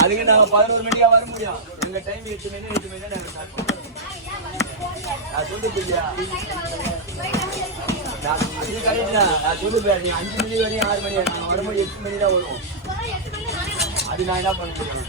அதுக்கு நாங்க 11 மணியா வர முடியும். எங்க டைம் 8 மணி தான் நாங்க ஸ்டார்ட் பண்ணுவோம். நான் சொல்லியா அது கரெக்டா நான் சொல்லுவேன். நீ 5 மணி வரையும் 6 மணி நாங்கள் வரும்போது 8 மணி தான் வருவோம். அது நான் என்ன பண்ண முடியும்?